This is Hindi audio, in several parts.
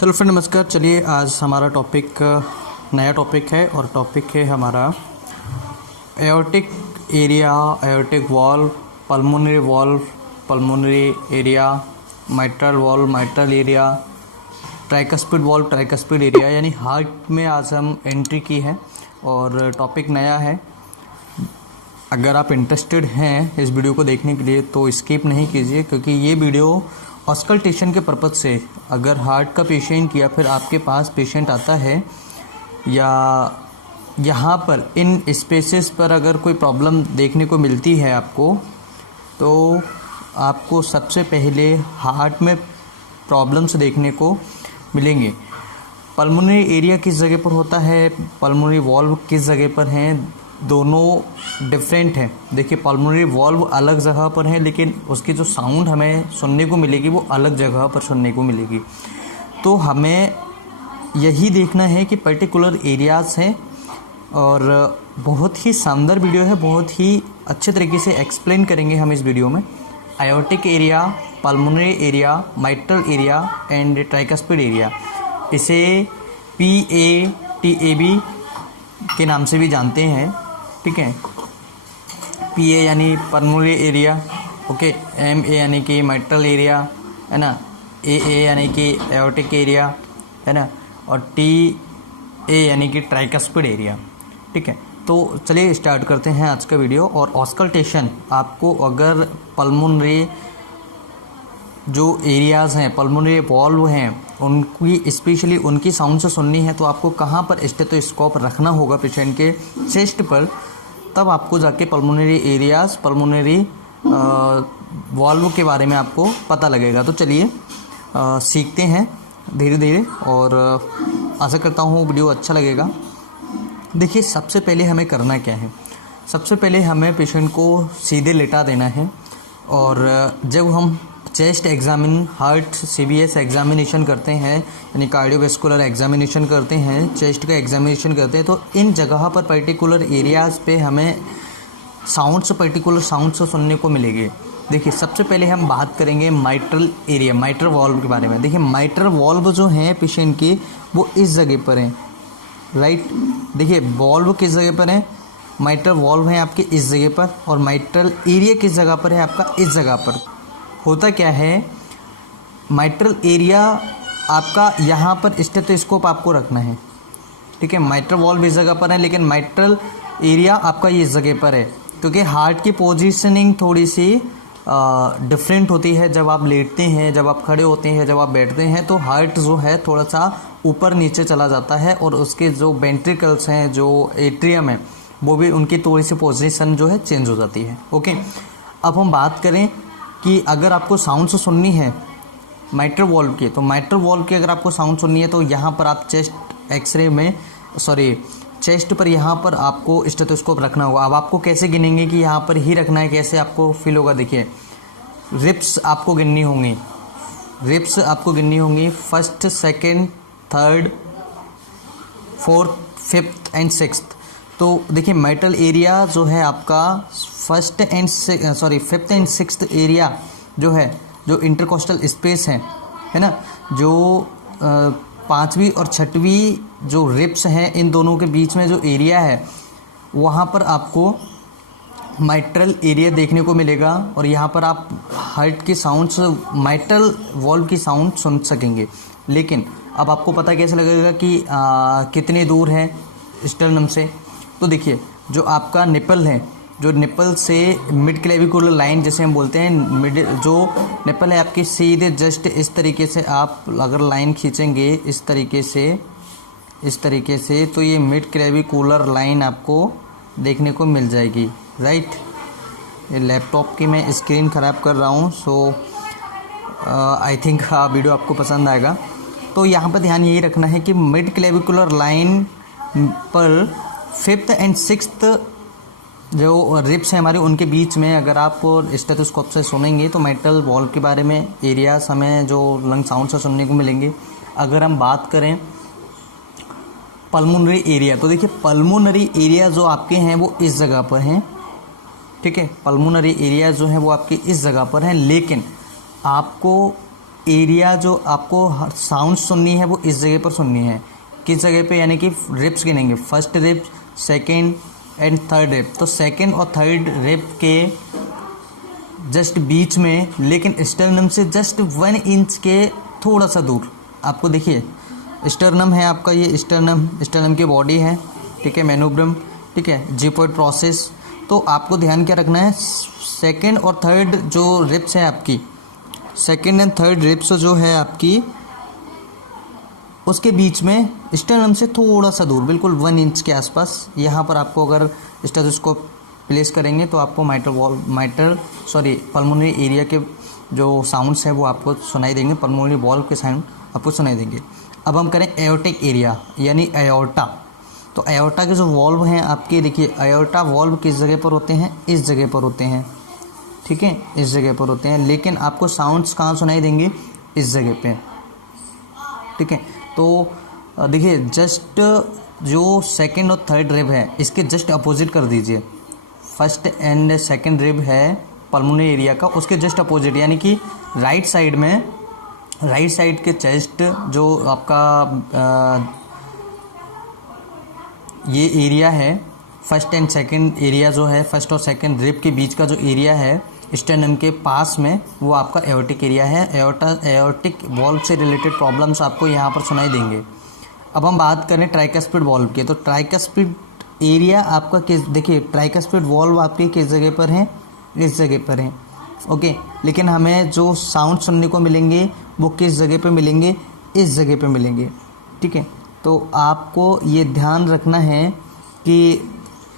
हेलो फ्रेंड, नमस्कार। चलिए आज हमारा नया टॉपिक है और टॉपिक है हमारा aortic area, aortic valve, pulmonary valve, pulmonary area, mitral valve, mitral area, tricuspid valve, tricuspid area, यानी हार्ट में आज हम एंट्री की है और टॉपिक नया है। अगर आप इंटरेस्टेड हैं इस वीडियो को देखने के लिए तो स्किप नहीं कीजिए, क्योंकि ये वीडियो ऑस्कल्टेशन के पर्पज़ से, अगर हार्ट का पेशेंट या फिर आपके पास पेशेंट आता है या यहाँ पर इन स्पेसेस पर अगर कोई प्रॉब्लम देखने को मिलती है आपको, तो आपको सबसे पहले हार्ट में प्रॉब्लम्स देखने को मिलेंगे। पल्मोनरी एरिया किस जगह पर होता है, पल्मोनरी वॉल्व किस जगह पर हैं, दोनों डिफरेंट हैं। देखिए, पल्मोनरी वॉल्व अलग जगह पर है, लेकिन उसकी जो साउंड हमें सुनने को मिलेगी वो अलग जगह पर सुनने को मिलेगी। तो हमें यही देखना है कि पर्टिकुलर एरियाज़ हैं, और बहुत ही शानदार वीडियो है, बहुत ही अच्छे तरीके से एक्सप्लेन करेंगे हम इस वीडियो में। Aortic area, pulmonary area, mitral area and tricuspid area, इसे PATAB के नाम से भी जानते हैं। ठीक है, PA यानी पल्मोनरी एरिया, ओके, MA यानी कि माइट्रल एरिया, है ना, AA यानी कि एओर्टिक एरिया, है ना, और TA यानी कि ट्राइकस्पिड एरिया। ठीक है, तो चलिए स्टार्ट करते हैं आज का वीडियो। और ऑस्कल्टेशन, आपको अगर पल्मोनरी जो एरियाज़ हैं, पल्मोनरी वॉल्व हैं, उनकी स्पेशली उनकी साउंड से सुननी है तो आपको कहाँ पर स्टेथोस्कोप रखना होगा पेशेंट के चेस्ट पर, तब आपको जाके पल्मोनरी एरियाज़, पल्मोनरी वॉल्व के बारे में आपको पता लगेगा। तो चलिए सीखते हैं धीरे धीरे, और आशा करता हूँ वीडियो अच्छा लगेगा। देखिए, सबसे पहले हमें करना क्या है, सबसे पहले हमें पेशेंट को सीधे लेटा देना है, और जब हम chest examine, heart CVS examination करते हैं, यानी कार्डियोवैस्कुलर एग्जामिनेशन करते हैं, चेस्ट का एग्जामिनेशन करते हैं, तो इन जगह पर पर्टिकुलर एरियाज़ पे हमें पर्टिकुलर साउंड्स सुनने को मिलेंगे। देखिए, सबसे पहले हम बात करेंगे माइट्रल एरिया, माइट्रल वॉल्व के बारे में। देखिए, माइट्रल वॉल्व जो हैं पेशेंट के, वो इस जगह पर हैं, राइट। देखिए, वॉल्व किस जगह पर है, माइट्रल वॉल्व है आपके इस जगह पर, और माइट्रल एरिया किस जगह पर है आपका इस जगह पर। होता क्या है, माइट्रल एरिया आपका यहाँ पर स्टेथोस्कोप आपको रखना है। ठीक है, माइट्रल वॉल्व इस जगह पर है, लेकिन माइट्रल एरिया आपका ये इस जगह पर है, क्योंकि हार्ट की पोजीशनिंग थोड़ी सी डिफरेंट होती है। जब आप लेटते हैं, जब आप खड़े होते हैं, जब आप बैठते हैं, तो हार्ट जो है थोड़ा सा ऊपर नीचे चला जाता है, और उसके जो वेंट्रिकल्स हैं, जो एट्रियम है, वो भी उनकी थोड़ी सी पोजीशन जो है चेंज हो जाती है। ओके, अब हम बात करें कि अगर आपको साउंड सुननी है माइट्रल वॉल्व की, तो माइट्रल वॉल्व की अगर आपको साउंड सुननी है तो यहाँ पर आप चेस्ट पर यहाँ पर आपको स्टेथोस्कोप रखना होगा। अब आपको कैसे गिनेंगे कि यहाँ पर ही रखना है, कैसे आपको फील होगा। देखिए, रिप्स आपको गिननी होंगी, first, second, third, fourth, fifth and sixth. तो देखिए, माइट्रल एरिया जो है आपका फिफ्थ एंड सिक्स्थ एरिया जो है, जो इंटरकोस्टल स्पेस है ना, जो पांचवी और छठवीं जो रिब्स हैं, इन दोनों के बीच में जो एरिया है, वहाँ पर आपको माइट्रल एरिया देखने को मिलेगा, और यहाँ पर आप हार्ट की साउंड्स, माइट्रल वॉल्व की साउंड सुन सकेंगे। लेकिन अब आपको पता कैसे लगेगा कि कितनी दूर है स्टर्नम से। तो देखिए, जो आपका निपल है, जो निपल से मिड क्लेविकुलर लाइन जिसे हम बोलते हैं, जो निपल है आपकी, सीधे जस्ट इस तरीके से आप अगर लाइन खींचेंगे इस तरीके से, तो ये मिड क्लेविकुलर लाइन आपको देखने को मिल जाएगी, राइट। ये लैपटॉप की मैं स्क्रीन ख़राब कर रहा हूँ, सो आई थिंक वीडियो आपको पसंद आएगा। तो यहाँ पर ध्यान यही रखना है कि मिड क्लेविकुलर लाइन पर फिफ्थ एंड सिक्स्थ जो रिब्स हैं हमारे, उनके बीच में अगर आप स्टेथोस्कोप से सुनेंगे तो माइट्रल वॉल्व के बारे में एरियाज हमें जो लंग साउंड से सुनने को मिलेंगे। अगर हम बात करें पल्मोनरी एरिया, तो देखिए, पल्मोनरी एरिया जो आपके हैं वो इस जगह पर हैं। ठीक है, पल्मोनरी एरिया जो है वो आपके इस जगह पर हैं, लेकिन आपको एरिया जो आपको साउंड सुननी है वो इस जगह पर सुननी है। किस जगह पे, यानी कि रिप्स गिनेंगे, first rib, second and third rib. तो सेकेंड और थर्ड रिप के जस्ट बीच में, लेकिन स्टर्नम से जस्ट 1 इंच के थोड़ा सा दूर आपको देखिए स्टर्नम है आपका, ये स्टर्नम की बॉडी है, ठीक है, मेनोब्रम, ठीक है, जिपोइड प्रोसेस। तो आपको ध्यान क्या रखना है, सेकेंड और थर्ड जो रिप्स है आपकी, सेकेंड एंड थर्ड रिप्स जो है आपकी, उसके बीच में स्टर्नम से थोड़ा सा दूर, बिल्कुल 1 इंच के आसपास, यहाँ पर आपको अगर स्टेथोस्कोप प्लेस करेंगे तो आपको पल्मोनरी एरिया के जो साउंड्स हैं वो आपको सुनाई देंगे, पल्मोनरी वॉल्व के साउंड आपको सुनाई देंगे। अब हम करें एओर्टिक एरिया यानी एओर्टा। तो एओर्टा के जो वॉल्व हैं आपके, देखिए एओर्टा वॉल्व किस जगह पर होते हैं, इस जगह पर होते हैं, ठीक है, इस जगह पर होते हैं, लेकिन आपको साउंड्स कहाँ सुनाई देंगे, इस जगह पे, ठीक है। तो देखिए जस्ट जो सेकंड और थर्ड रिब है इसके जस्ट अपोजिट कर दीजिए, फर्स्ट एंड सेकंड रिब है पल्मोनरी एरिया का, उसके जस्ट अपोजिट, यानी कि राइट साइड में, राइट साइड के चेस्ट जो आपका ये एरिया है, फर्स्ट एंड सेकंड एरिया जो है, फर्स्ट और सेकंड रिब के बीच का जो एरिया है स्टर्नम के पास में, वो आपका एओर्टिक एरिया है। एओर्टिक वॉल्व से रिलेटेड प्रॉब्लम्स आपको यहाँ पर सुनाई देंगे। अब हम बात करें ट्राइकस्पिड वॉल्व की, तो ट्राइकस्पिड एरिया आपका किस, देखिए ट्राइकस्पिड वॉल्व आपके किस जगह पर है, इस जगह पर है, ओके, लेकिन हमें जो साउंड सुनने को मिलेंगे वो किस जगह पे मिलेंगे, इस जगह पे मिलेंगे, ठीक है। तो आपको ये ध्यान रखना है कि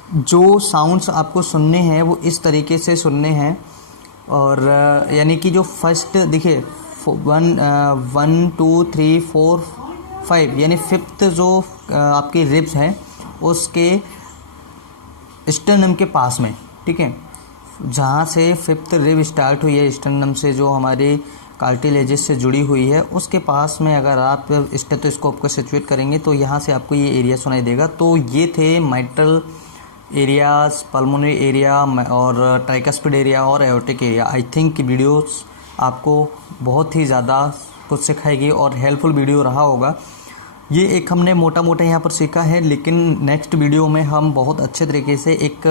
जो साउंड्स आपको सुनने हैं वो इस तरीके से सुनने हैं, और यानी कि जो फर्स्ट देखिए 1 2 3 4 5 यानी फिफ्थ जो आपकी रिब्स हैं उसके स्टर्नम के पास में, ठीक है, जहाँ से फिफ्थ रिब स्टार्ट हुई है स्टर्नम से, जो हमारी कार्टिलेजेस से जुड़ी हुई है, उसके पास में अगर आप स्टेथोस्कोप को सिचुएट करेंगे तो यहाँ से आपको ये एरिया सुनाई देगा। तो ये थे माइट्रल एरियाज, पल्मोनरी एरिया और ट्राइकस्पिड एरिया और aortic area. I think videos आपको बहुत ही ज़्यादा कुछ सिखाएगी और हेल्पफुल वीडियो रहा होगा। ये एक हमने मोटा मोटा यहाँ पर सीखा है, लेकिन नेक्स्ट वीडियो में हम बहुत अच्छे तरीके से एक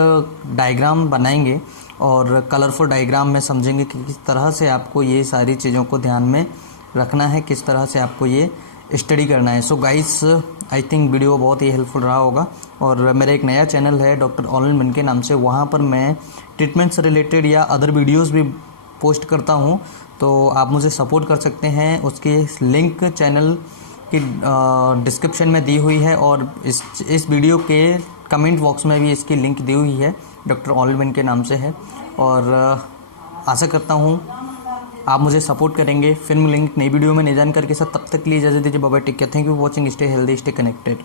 डायग्राम बनाएंगे और कलरफुल डायग्राम में समझेंगे कि किस तरह से आपको ये सारी चीज़ों को ध्यान में रखना है, किस तरह से आपको ये स्टडी करना है। So guys, I think video बहुत ही हेल्पफुल रहा होगा। और मेरा एक नया चैनल है डॉक्टर ऑल इन वन के नाम से, वहाँ पर मैं ट्रीटमेंट से रिलेटेड या अदर वीडियोस भी पोस्ट करता हूँ, तो आप मुझे सपोर्ट कर सकते हैं। उसकी लिंक चैनल की डिस्क्रिप्शन में दी हुई है और इस वीडियो के कमेंट बॉक्स में भी इसकी लिंक दी हुई है, डॉक्टर ऑल इन वन के नाम से है। और आशा करता हूँ आप मुझे सपोर्ट करेंगे। फिर मिलेंगे नई वीडियो में नई जानकारी के साथ, तब तक के लिए इजाज़त दीजिए, bye bye, take care, thank you for watching, stay healthy, stay connected.